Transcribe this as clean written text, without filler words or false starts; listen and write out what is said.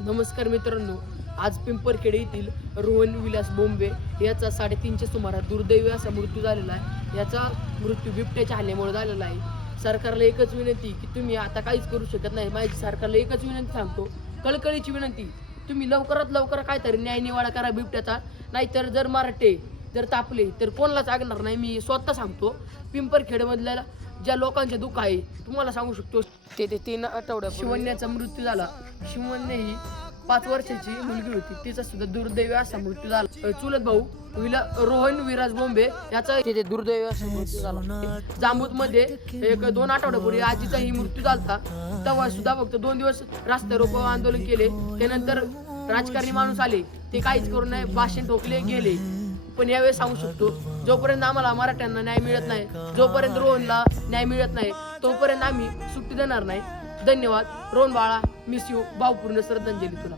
नमस्कार मित्रांनो, आज पिंपरखेडे येथील रोहन विलास बोंबे याचा 3:30च्या सुमारास दुर्दैवी असा मृत्यू झालेला आहे। याचा मृत्यू बिबट्याच्या हल्ल्यामुळे झालेला आहे। सरकारला एकच विनंती की तुम्ही आता काहीच करू शकत नाही। माझी सरकारला एकच विनंती सांगतो, कळकळीची विनंती, तुम्ही लवकरात लवकर काहीतरी न्याय निवाडा करा बिबट्याचा। नाहीतर जर मराठे जर तापले तर कोणालाच लागणार नाही। मी स्वतः सांगतो, पिंपरखेडमधल्या ज्या लोकांचे दुःख आहे तुम्हाला सांगू शकतो। ते 3 आठवड्यापूर्वी शिवण्याचा मृत्यू झाला। शिवण्य ही 5 वर्षाची मुलगी होती, तिचा सुद्धा दुर्दैवी असा मृत्यू झाला। चुलत भाऊ रोहन विलास बोंबे याचा तिथे दुर्दैवी असा मृत्यू झाला। जांबूतमध्ये 1-2 आठवड्यापूर्वी आजीचाही मृत्यू झाला। तेव्हा सुद्धा फक्त 2 दिवस रास्ता रोको आंदोलन केले, त्यानंतर राजकारणी माणूस आले, ते काहीच करू नये, भाषण ठोकले गेले। पण यावेळेस सांगू शकतो, जोपर्यंत आम्हाला मराठ्यांना न्याय मिळत नाही, जोपर्यंत रोहनला न्याय मिळत नाही, तोपर्यंत आम्ही सुट्टी देणार नाही। धन्यवाद। रोहन बाळा, मिस यू। भावपूर्ण श्रद्धांजली तुला।